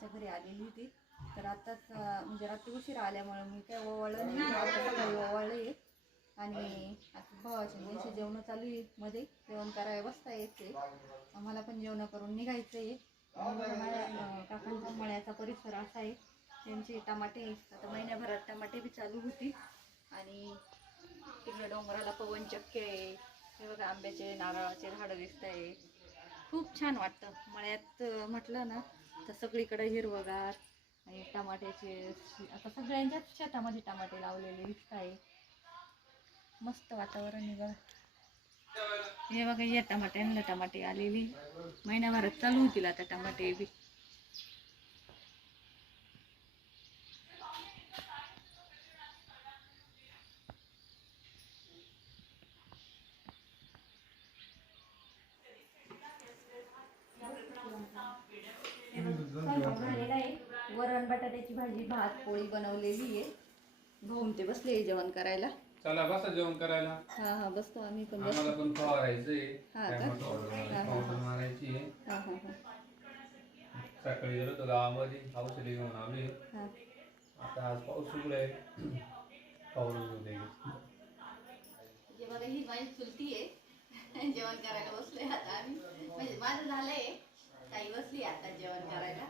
काकांच्या घरी आलेली होती. तर आत्ताच म्हणजे रात्री उशीर आल्यामुळे मी काय ओवाळलं नाही. आता ओवाळले. आणि आता भावाच्या त्यांची जेवणं चालू आहे मध्ये. जेवण करायला बसता येते. आम्हाला पण जेवण करून निघायचं आहे काकांचा मळ्याचा परिसर असा आहे. त्यांचे टमाटे आता महिन्याभरात टमाटे बी चालू होती. आणि तिकडे डोंगराला पवन चक्के आहे. हे बघा आंब्याचे नारळाचे झाडं दिसत आहे खूप छान वाटतं. मळ्यात म्हटलं ना तर सगळीकडे हिरवगार आणि टमाट्याचे आता सगळ्यांच्याच शेतामध्ये टमाटे लावलेले दिसत आहे मस्त वातावरण आहे बघा. हे बघा या टमाट्यांना टमाटे आलेली. महिन्याभरात चालू होतील आता टमाटे बी स्वयंपाक झालेला आहे वरण बटाट्याची भाजी भात पोळी बनवलेली आहे. भाऊन ते बसले जेवण करायला. चला बसा जेवण करायला. हा हा बसतो आम्ही पण आम्हाला पण फवारायचंय हा का? टॅमॅटो हा, हा. पावडर मारायची आहे. हा. हा हा सकाळी गेलो होतो गावामध्ये. औषधी घेऊन आलोय. हा. आता आज पाऊस उघडाय पाऊस बघा ही माझी चुलती आहे. जेवण करायला बसलोय आता आम्ही. म्हणजे माझं झालंय. ताई बसली आता जेवण करायला.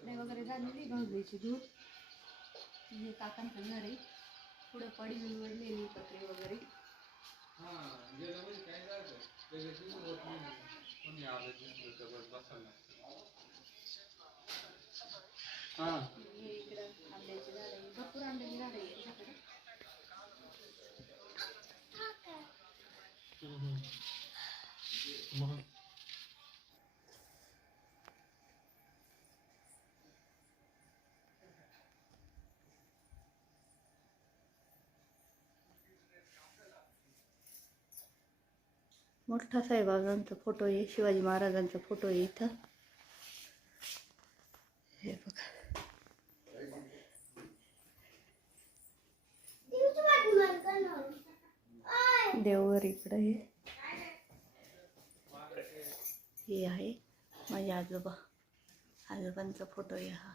कपडे वगैरे झालेली भाजलीची दूध हे काकांचं घर आहे. पुढं पडी निवडलेली पत्रे वगैरे. हा हे इकडं आंब्याची झाड आहे. भरपूर आंब्याची झाड आहे याच्याकडे. मोठा साहेबाबांचा फोटो आहे शिवाजी महाराजांचा फोटो आहे इथं. हे बघा. देवघर इकडं हे हे आहे माझे आजोबा. आजोबांचा फोटो आहे हा.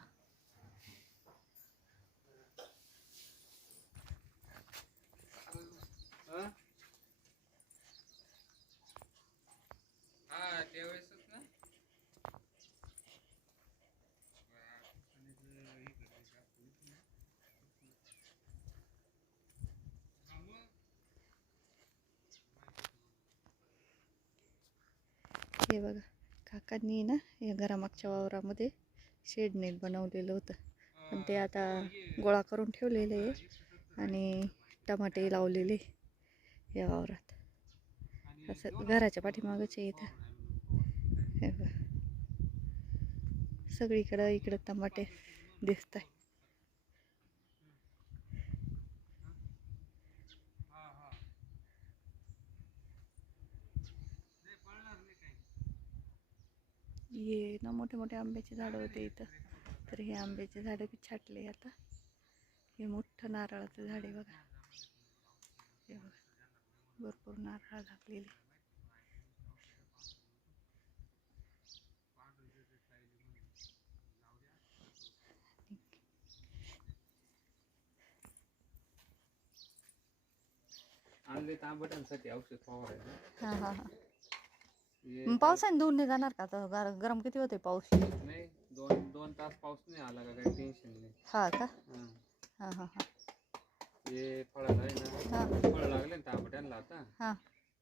हे बघा काकांनी ना या घरामागच्या वावरामध्ये शेड नेट बनवलेलं होतं. पण ते आता गोळा करून ठेवलेलं आहे आणि टमाटे लावलेले या वावरात. असं घराच्या पाठीमागच आहे इथं हे बघा. सगळीकडं इकडं टमाटे दिसत आहे ये ना मोठे मोठे आंब्याचे झाडं होते इथं. तर हे आंब्याचे झाडं बी छाटले आता. हे मोठं नारळाचं झाड आहे बघा. हे बघा. भरपूर नारळ लागलेले. आणले तांबट्यांसाठी औषध फवारायचं. हां हां हां हे. मग पावसाने धुवून नाही जाणार का? आता गर- गरम किती होते पाऊस? नाही दोन दोन तास पाऊस नाही आला का? काही टेन्शन नाही. हा का? हा. हां हां हां. हे फळाला आहे ना हां. फळ लागले ना तांबट्यांना आता. हां.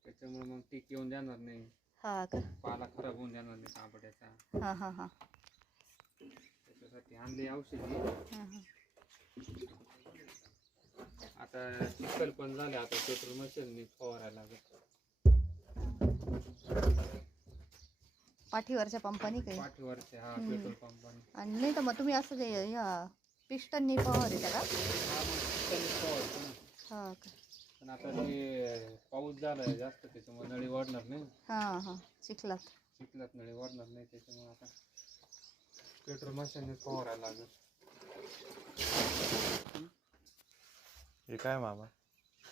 त्याच्यामुळे मग टीक येऊन जाणार नाही. हा का? पाला खराब होऊन जाणार नाही तांबट्याचा. हां हां हां. त्याच्यासाठी आणले औषधी. हां हां. आता चिखल पण झाले आता पेट्रोल मशीन फवारायला लागत. पाठीवरच्या पंपानी काही पाठीवरचे हा पेट्रोल पंपाने. आणि नाही तर मग तुम्ही असं ते या पिस्टननी फवारायचं का? हा मग चिखल फवारतो ना हा का? पण आता ते पाऊस झालाय जास्त त्याच्यामुळे नळी वाढणार नाही. हां हां चिखलात. चिखलात नळी वाढणार नाही त्याच्यामुळे आता पेट्रोल मशीन फवारायला लागत हे काय मामा?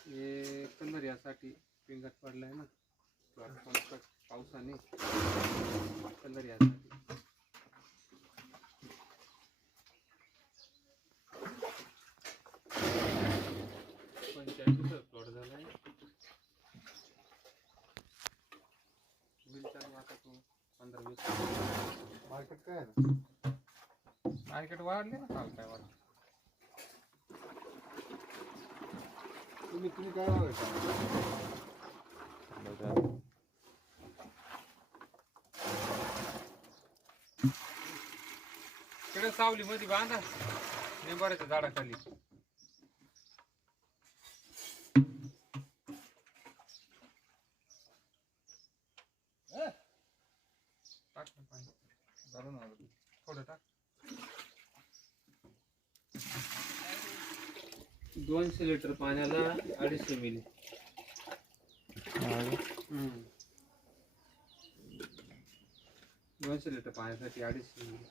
हे कलर यासाठी पिंगट पडलाय ना. पावसाने पंधर यासाठी प्लॉट आहे पंधरा वीस. मार्केट काय वाढले ना काल काय वाढ तुम्ही तुम्ही काय वागायचं तिकडे सावली मध्ये बांधा निंबाऱ्याच्या झाडाखाली. टाक ना पाणी. घालून आलो. थोडं टाक. दोनशे लिटर पाण्याला अडीचशे मिली. हा. दोनशे लिटर पाण्यासाठी अडीचशे मिली.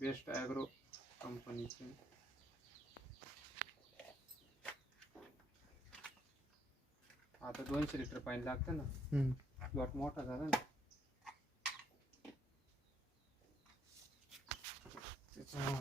बेस्ट ॲग्रो कंपनीचे. आता दोनशे लिटर पाणी लागतं ना. प्लॉट मोठा झाला ना? त्याच्यामुळं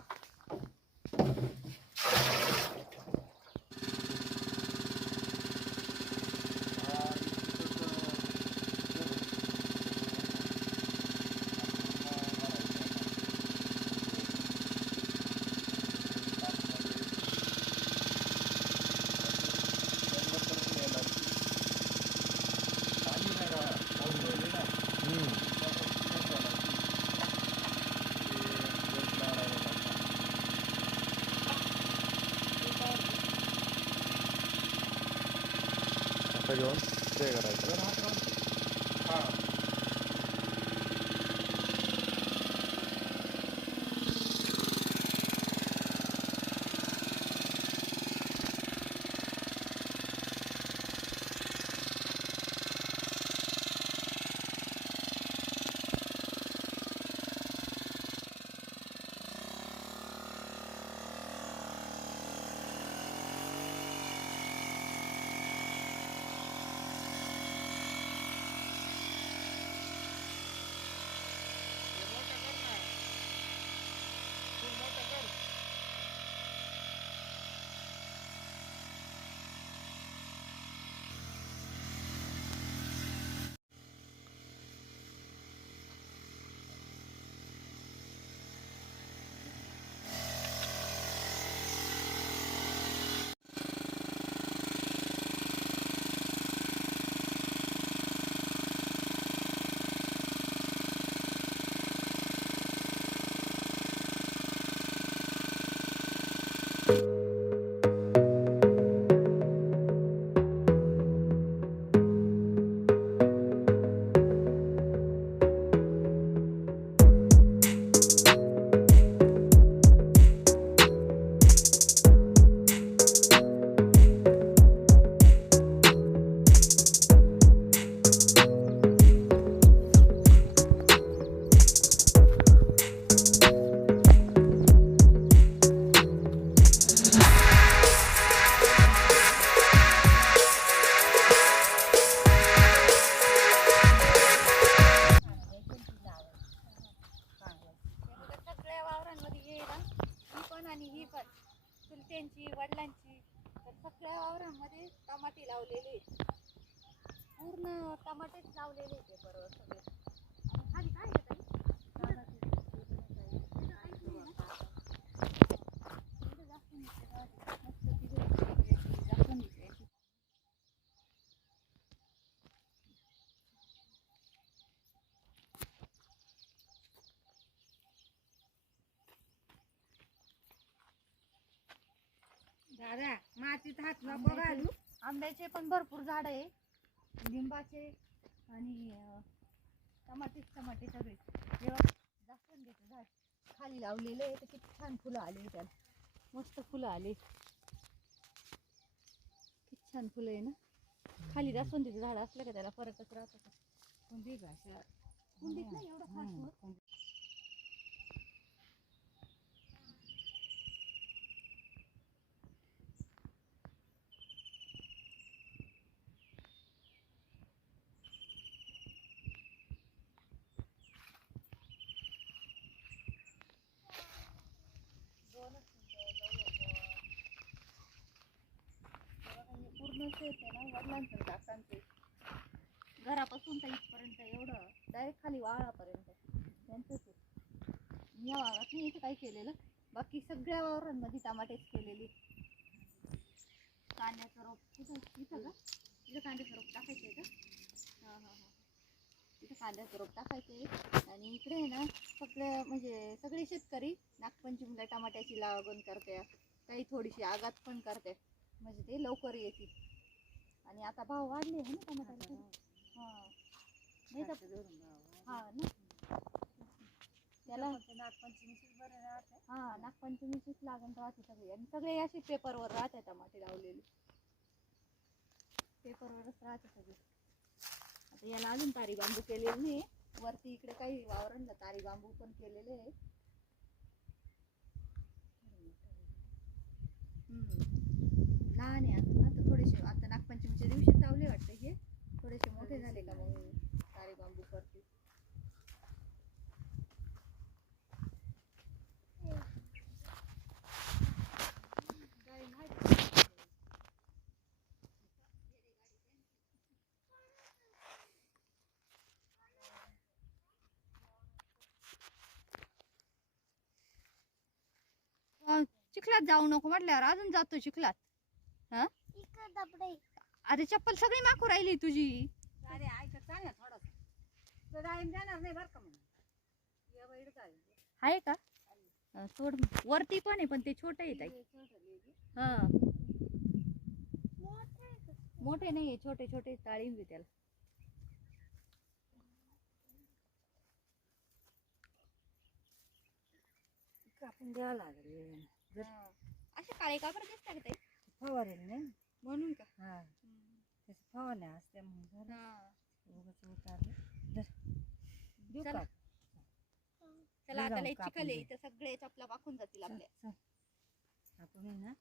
दादा मातीत हात आंब्याचे पण भरपूर झाड आहे. लिंबाचे आणि अं, टमाटेच टमाटे सगळे. जेव्हा जास्वंदीचं झाड. खाली लावलेलं आहे तर किती छान फुलं आले त्याला. मस्त फुलं आले. किती छान फुलं आहे ना. खाली जास्वंदीचं झाड असलं का त्याला फरकच राहतो. कुंडीत नाही एवढं खास आपण. येते ना वडिलांचं आणि काकांचं घरापासून तर इथपर्यंत एवढं डायरेक्ट खाली वाळापर्यंत त्यांचंच या वावरात नाही इथं काही केलेलं? बाकी सगळ्या वावरांमध्ये टमाटेच केलेली. कांद्याचं रोप. कुठं इथं का? इथं कांद्याचं रोप टाकायचं आहे का? हां हां हां. इथं कांद्याचं रोप टाकायचं आहे. आणि इकडे आहे ना सगळं म्हणजे सगळे शेतकरी नागपंचमीला टमाट्याची लागण करते काही थोडीशी आगात पण करते म्हणजे ते लवकर येतील. आणि आता भाव वाढले आहे ना टमाट्याचे हां. नाही तर हां ना. त्याला हां नागपंचमीचीच लागण राहते सगळी. आणि सगळे असे पेपरवर राहते टमाटे लावलेले. पेपरवरच राहते सगळे. आता याला अजून तारी बांबू केलेलं नाही. वरती इकडे काही वावरांना तारी बांबू पण केलेले आहे. लहान आहे अजून ना तर थोडेसे आता नागपंचमीच्या दिवशी लावले वाटतं हे. थोडेसे मोठे झाले का मग? तारी बांबू करते. चिखलात जाऊ नको म्हटल्यावर अजून जातो चिखलात. अरे चप्पल सगळी माखू राहिली तुझी. अरे ऐक चाल ना थोडस. तर जाईन जाणार नाही बरं का म्हणून. या. आहे का? अं, सोड मग. वरती पण आहे पण ते छोटे आहेत आई. हा. मोठे नाही छोटे छोटे ताळींबी त्याला. कापून द्यावं लागेल जर. असे काळे का बरं दिसतात ते फवारेल नाही. म्हणून का? हा. त्याची फवारण्या असते मग. हा. उगाच उतारलं जर देऊ चला. का चला आता लय कापून चिखल आहे दे. इथं सगळे चपला पाकून जातील आपल्या चल, चल. आपण आहे ना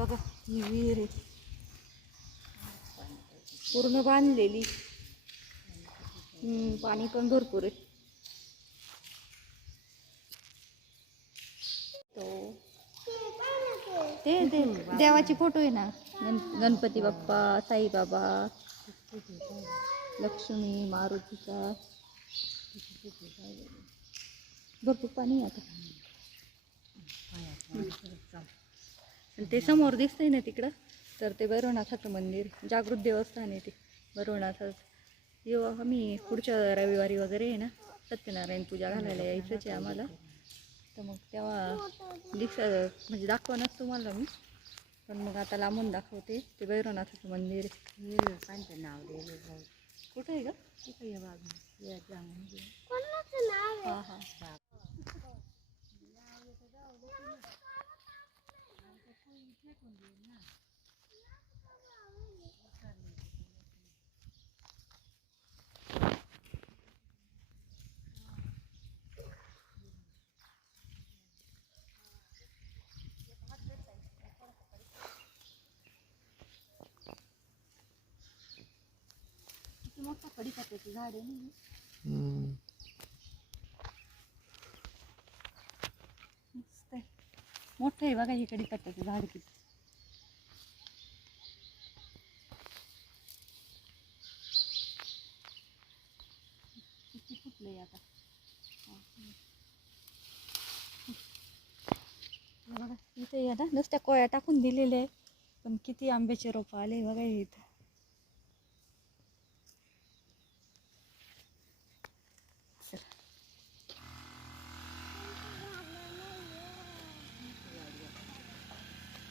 बघा ही विहीर आहे. पूर्ण बांधलेली. पाणी पण भरपूर आहे. तो ते ते देवाचे फोटो आहे ना? गण गणपती बाप्पा साईबाबा लक्ष्मी मारुतीचा. भरपूर पाणी आहे आता. आणि ते समोर दिसतंय ना तिकडं तर ते भैरवनाथाचं मंदिर जागृत देवस्थान आहे ते. भैरवनाथाचं. येऊ आम्ही पुढच्या रविवारी वगैरे आहे ना सत्यनारायण पूजा घालायला यायचंच आहे आम्हाला. तर मग तेव्हा दिस म्हणजे दाखवणार तुम्हाला मी. पण मग आता लांबून दाखवते. ते भैरवनाथाचं मंदिर आहे. नाव दिले कुठं आहे ग? कुठं जाऊन घे. हा हा कडीपत्त्याचं झाड आहे ना हम्म. मस्त आहे मोठं आहे बघा हे कडीपत्त्याचं झाड किती किती फुटलंय आता हा. हे बघा इथे या ना नुसत्या कोया टाकून दिलेल्या आहे पण किती आंब्याचे रोप आले बघा हे इथं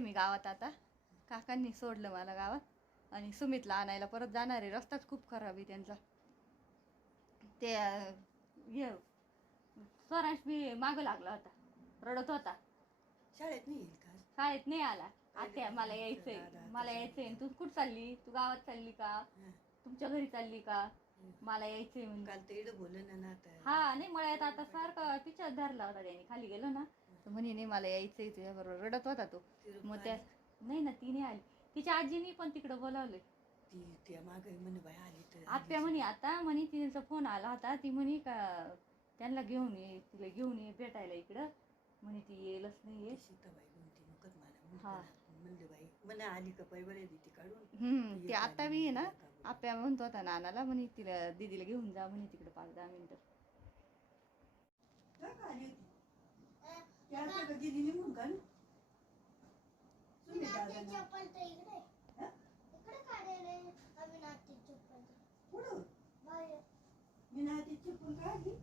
आले मी गावात आता. काकांनी सोडलं मला गावात. आणि सुमितला आणायला परत जाणार आहे. रस्ताच खूप खराब आहे त्यांचा. ते हे स्वराज बी मागं लागला होता. रडत होता. शाळेत नाही येईल का? शाळेत नाही आला. आत्या मला यायचंय. मला यायचंय. तू कुठं चालली? तू गावात चालली का? तुमच्या घरी चालली का? मला यायचंय म्हणून. काल इकडं बोललं ना आता. हा नाही मळ्यात आता सारखं तिच्याच धरला होता त्याने. खाली गेलो ना. तर म्हणे नाही मला यायचंय तुझ्या बरोबर रडत होता तो. मग त्या नाही ना ती नाही आली. तिच्या आजीनी पण तिकडे बोलावलंय. ती त्या मागे म्हणे बाई आली तर आत्या म्हणे आता म्हणे तिचा फोन आला होता. ती म्हणे का त्यांना घेऊन ये तिला घेऊन ये भेटायला इकडं. म्हणे ती येईलच नाही ये सीताबाई म्हणते नकत मला. हा. म्हणलं म्हणलं बाई म्हणे आली का पै बरे ती काढून. हम्म ती ते एक आता बी आहे ना. आप्या म्हणतो होता नानाला म्हणे तिला दीदीला घेऊन जा म्हणे तिकडे पाच दहा मिनिटं. का आली होती? त्या आता गेली निघून का ना? सुमित दादांना. चप्पल तर इकडे. हा? इकडे काढले अविनाशची चप्पल कुठं? बाहेर. मी ना ती चप्पल काढली.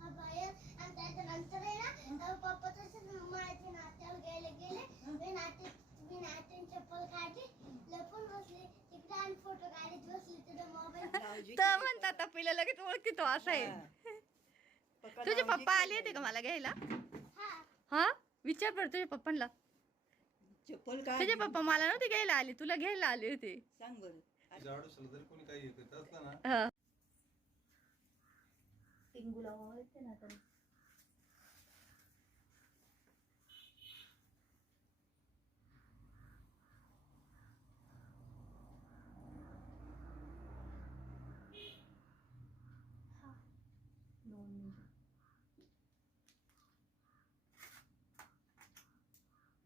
हा बाहेर. आणि त्याच्यानंतर आहे ना अं, पप्पा तसेच माझ्या नात्याला गेले गेले. मी नाते मी नात्याने चप्पल काढली. लपून बसली. तिकडे आणि फोटो काढत बसली. तिथे मोबाईल तर. म्हणतात आपल्याला लगेच ओळखी तो असा आहे. तुझे पप्पा आले होते का मला घ्यायला? हा? विचार बरं तुझ्या पप्पांना चप्पल तुझे काढली. पप्पा मला नव्हते घ्यायला आले तुला घ्यायला आले होते. सांग बरं. हा. टिंगूला ना दोन मिनिटं.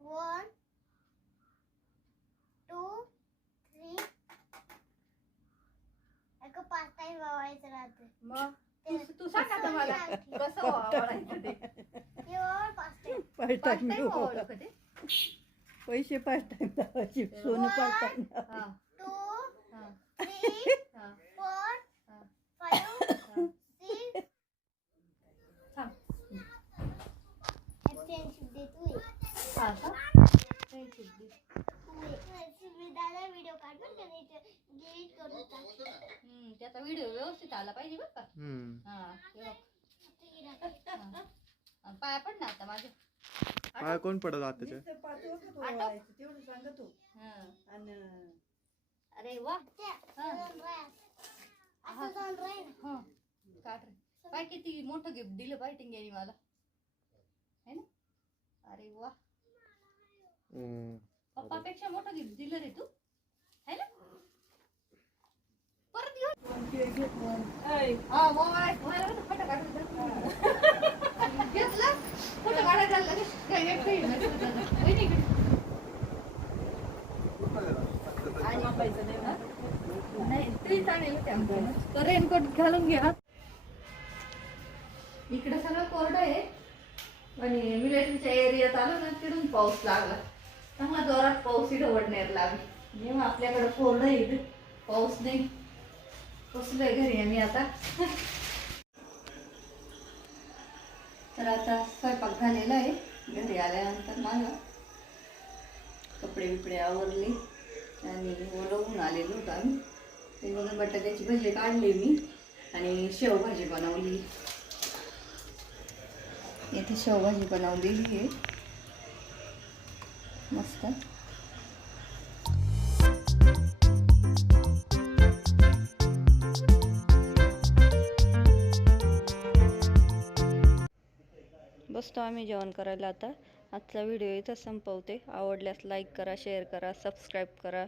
वन टू थ्री एक पाच टाइम वावायचं राहते मग तू तू सांग आता मला. कसं वावरायचं ते? हे वावर पाच टाइम पाच टाइम time का ते पैसे पाच टाइम लावायचे सोनं पाच टाइम हा टू हा थ्री हा फोर हा. फाईव्ह हा. सिक्स थांब. फ्रेंडशिप डे तू हा का Friendship day. फ्रेंडशिप डे दादा व्हिडिओ काढून का नाही डिलीट करून टाक हम्म, त्याचा व्हिडिओ व्यवस्थित आला पाहिजे बरं का हम्म हा हे बघ. हा. हा, पाया पड ना आता माझ्या पाय कोण पडत आत नुसतं पाच वखत ओवाळायचं, तेवढं सांगतो. हा. आणि अरे वा. हा. काढ रे. पाय किती मोठं गिफ्ट दिलं पाय टिंग्यानी मला. है ना? अरे वा. हम्म. पप्पापेक्षा मोठं गिफ्ट दिलं रे तू. है ना? रेनकोट घालून घ्या इकडे सगळं कोरडं आहे. आणि मिलिटरीच्या एरियात आलो ना तिथून पाऊस लागला. चांगला जोरात पाऊस इथं वडण्यात लागला आपल्याकडे कोरडं आहे पाऊस नाही. बसलोय घरी आम्ही आता. तर आता स्वयंपाक झालेला आहे. घरी आल्यानंतर मला कपडे बिपडे आवरले आणि ओलवून आलेलो होतो आम्ही. ते त्याच्यामध्ये बटाट्याची भजी काढली मी आणि शेवभाजी बनवली. इथे शेवभाजी बनवलेली आहे. मस्त. बसतो आम्ही जेवण करायला आता. आजचा व्हिडिओ इथं संपवते. आवडल्यास लाईक करा शेअर करा सबस्क्राईब करा.